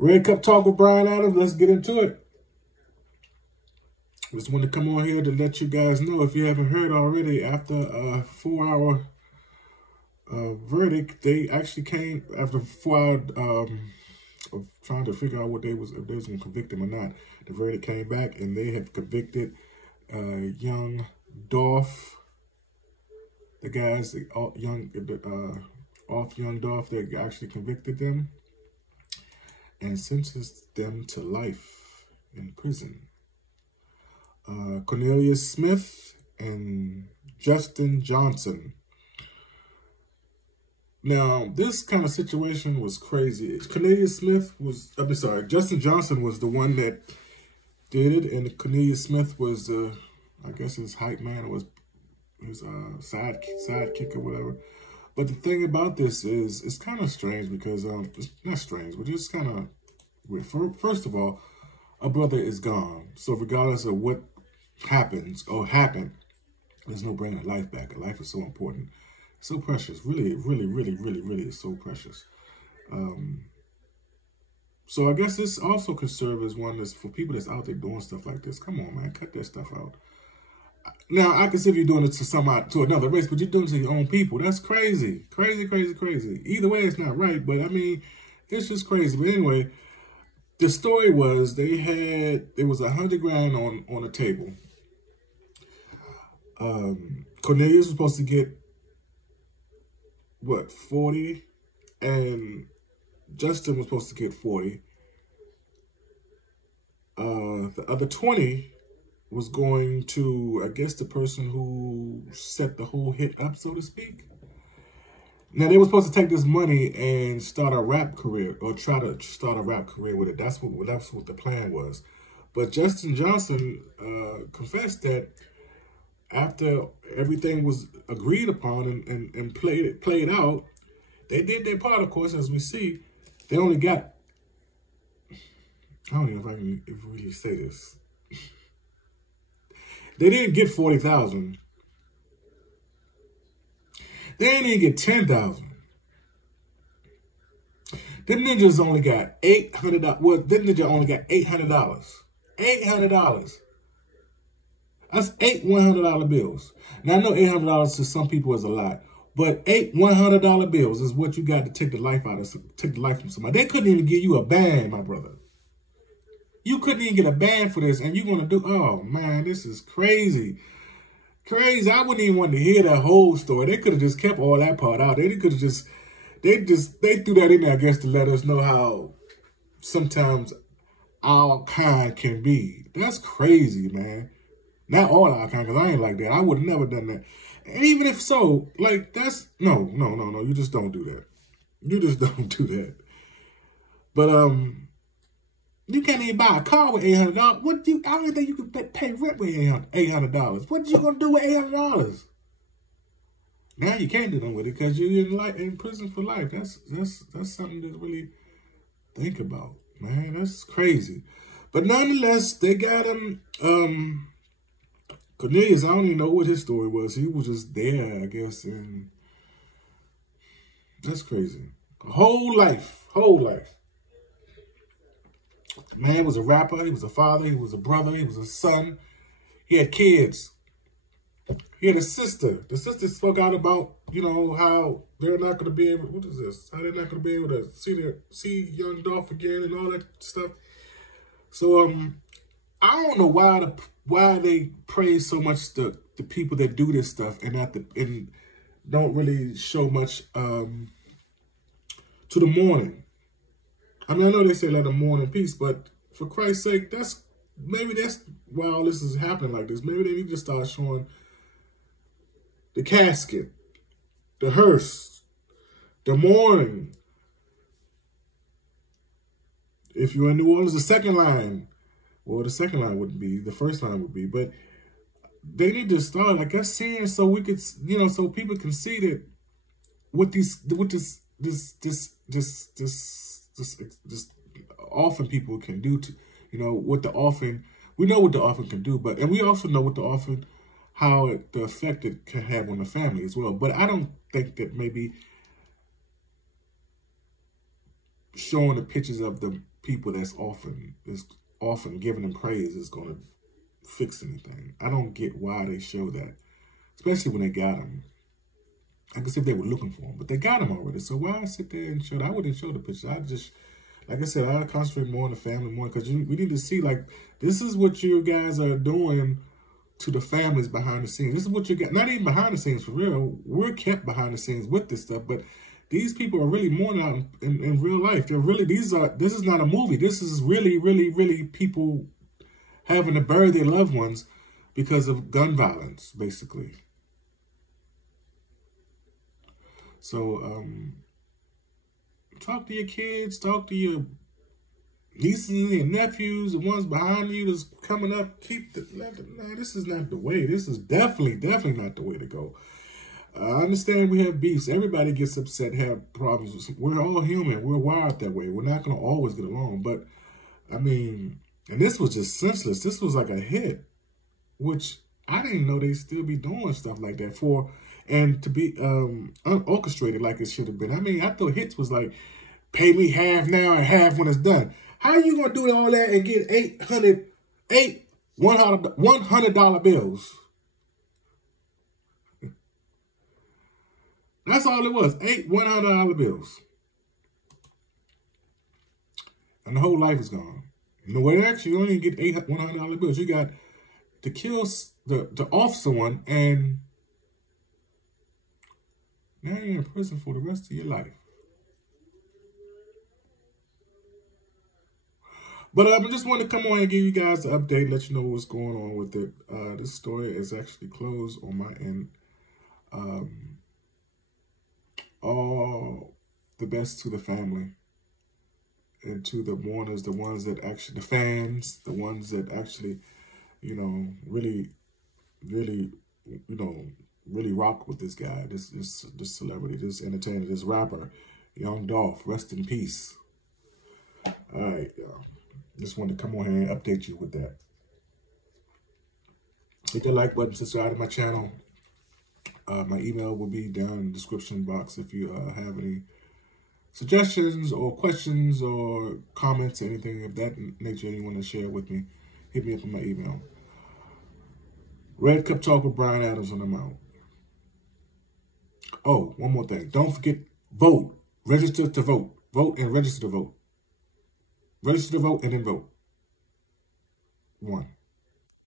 Red Cup Talk with Brian Adams. Let's get into it. Just want to come on here to let you guys know, if you haven't heard already, after a 4-hour verdict, they actually came after 4 hours of trying to figure out if they was going to convict him or not. The verdict came back, and they have convicted young Dolph. The guys, young Dolph, they actually convicted them and sentenced them to life in prison. Cornelius Smith and Justin Johnson. Now, this kind of situation was crazy. Justin Johnson was the one that did it, and Cornelius Smith was, I guess, his hype man, was his sidekick or whatever. But the thing about this is, it's kind of strange because, it's not strange, but it's kind of weird. First of all, a brother is gone. So regardless of what happens or happened, there's no bringing life back. Life is so important. So precious. Really, really, really, really, really is so precious. So I guess this also could serve as one that's for people that's out there doing stuff like this. Come on, man. Cut that stuff out. Now, I can see if you're doing it to another race, but you're doing it to your own people. That's crazy. Crazy, crazy, crazy. Either way, it's not right, but I mean, it's just crazy. But anyway, the story was there was $100,000 on the table. Cornelius was supposed to get, what, 40? And Justin was supposed to get 40. The other 20 was going to, I guess, the person who set the whole hit up, so to speak. Now, they were supposed to take this money and start a rap career, or try to start a rap career with it. That's what the plan was. But Justin Johnson confessed that after everything was agreed upon and played out, they did their part, of course, as we see. They only got, I don't know if I can really say this. They didn't get 40,000. They didn't even get 10,000. Them ninjas only got $800. Well, them ninjas only got $800. $800. That's 8 $100 bills. Now, I know $800 to some people is a lot, but 8 $100 bills is what you got to take the life from somebody. They couldn't even give you a band, my brother. You couldn't even get a band for this, and you're going to do, oh, man, this is crazy. Crazy. I wouldn't even want to hear that whole story. They could have just kept all that part out. They could have they threw that in there, I guess, to let us know how sometimes our kind can be. That's crazy, man. Not all our kind, because I ain't like that. I would have never done that. And even if so, like, that's, no. You just don't do that. You just don't do that. But, you can't even buy a car with $800. I don't think you can pay rent with $800. What you gonna do with $800? Now you can't do nothing with it because you're in prison for life. That's something to really think about, man. That's crazy. But nonetheless, they got him. Cornelius, I don't even know what his story was. He was just there, I guess, and that's crazy. Whole life. Man was a rapper, he was a father, he was a brother, he was a son. He had kids. He had a sister. The sister spoke out about, you know, how they're not going to be able, what is this? How they're not going to be able to see young Dolph again and all that stuff. So, I don't know why they praise so much the people that do this stuff and don't really show much to the mourning. I mean, I know they say let them mourn in peace, but for Christ's sake, maybe that's why all this is happening like this. Maybe they need to start showing the casket, the hearse, the mourning. If you're in New Orleans, the second line, well, the second line wouldn't be, the first line would be, but they need to start, I guess, seeing so we could, you know, so people can see that what this orphan people can do to, you know, what the orphan, we know what the orphan can do, and we also know what the orphan, the effect it can have on the family as well. But I don't think that maybe showing the pictures of the people that's often giving them praise is going to fix anything. I don't get why they show that, especially when they got them. I guess if they were looking for them, but they got them already. So why sit there and show that? I wouldn't show the picture. I just, like I said, I concentrate more on the family more because we need to see, like, this is what you guys are doing to the families behind the scenes. This is what you got, not even behind the scenes for real. We're kept behind the scenes with this stuff, but these people are really mourning out in real life. They're really, this is not a movie. This is really, really, really people having to bury their loved ones because of gun violence, basically. So, talk to your kids, talk to your nieces and nephews, the ones behind you that's coming up. No, this is not the way. This is definitely not the way to go. I understand we have beefs. Everybody gets upset, have problems. We're all human. We're wired that way. We're not going to always get along. But, I mean, and this was just senseless. This was like a hit, which I didn't know they still be doing stuff like that for, and to be unorchestrated like it should have been. I mean, I thought hits was like, pay me half now and half when it's done. How are you going to do all that and get eight $100 bills? That's all it was. 8 $100 bills. And the whole life is gone. No way, actually, you only get 8 $100 bills. You got to kill, to off someone, and now you're in prison for the rest of your life. But I just wanted to come on and give you guys an update, let you know what's going on with it. This story is actually closed on my end. All the best to the family and to the mourners, the ones that actually, the fans, the ones that actually, you know, really rock with this guy, this celebrity, this entertainer, this rapper, young Dolph. Rest in peace. All right, y'all. Just wanted to come on here and update you with that. Hit that like button, subscribe to my channel. My email will be down in the description box if you have any suggestions or questions or comments, anything of that nature you want to share with me. Hit me up on my email. Red Cup Talk with Brian Adams on the mount. Oh, one more thing. Don't forget, vote. Register to vote. Vote and register to vote. Register to vote and then vote. 1.